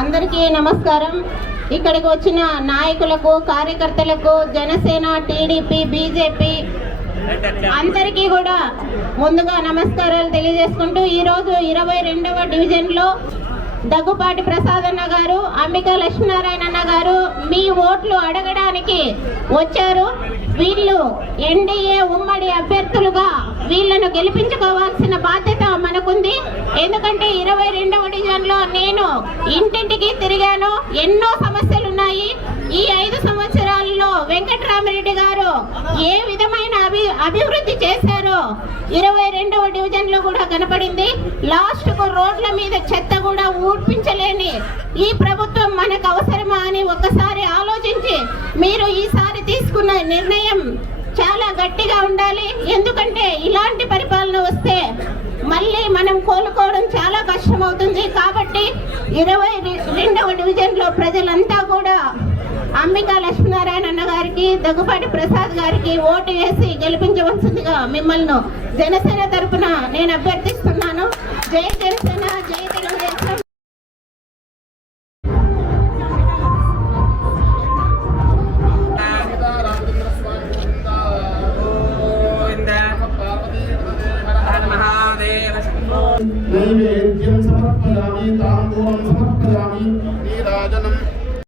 అందరికీ నమస్కారం. ఇక్కడికి వచ్చిన నాయకులకు, కార్యకర్తలకు, జనసేన, టీడీపీ, బీజేపీ అందరికీ కూడా ముందుగా నమస్కారాలు తెలియజేసుకుంటూ ఈరోజు 22వ డివిజన్లో దగ్గుపాటి ప్రసాద్ అన్న గారు, అంబికా లక్ష్మీనారాయణ అన్న గారు మీ ఓట్లు అడగడానికి వచ్చారు. వీళ్ళు ఎన్డీఏ ఉమ్మడి అభ్యర్థులుగా వీళ్ళను గెలిపించుకోవాల్సిన బాధ్యత మనకుంది. ఎందుకంటే 22వ డివిజన్లో నేను ఇంటింటికి తిరిగాను. ఎన్నో సమస్యలు ఉన్నాయి. ఈ 5 సంవత్సరాల్లో వెంకటరామరెడ్డి గారు ఏ విధమైన అభివృద్ధి చేశారో 22వ డివిజన్ లో కూడా కనపడింది. లాస్ట్ కు రోడ్ల మీద చెత్త కూడా ఊడ్పించలేని ఈ ప్రభుత్వం మనకు అవసరమా అని ఒక్కసారి ఆలోచించి మీరు ఈసారి తీసుకున్న నిర్ణయం చాలా గట్టిగా ఉండాలి. ఎందుకంటే ఇలాంటి పరిపాలన వస్తే మళ్ళీ మనం కోలుకోవడం చాలా కష్టమవుతుంది. కాబట్టి 22వ డివిజన్ లో ప్రజలంతా కూడా అంబికా లక్ష్మీనారాయణ అన్న గారికి, దగ్గుపాటి ప్రసాద్ గారికి ఓటు వేసి గెలిపించవలసిందిగా మిమ్మల్ని జనసేన తరపున నేను అభ్యర్థిస్తున్నాను. జై జనసేన, జై తెలుగుదేశం. నైవేద్యం సమర్పయామి, తాంబూలం సమర్పయామి, నీరాజనం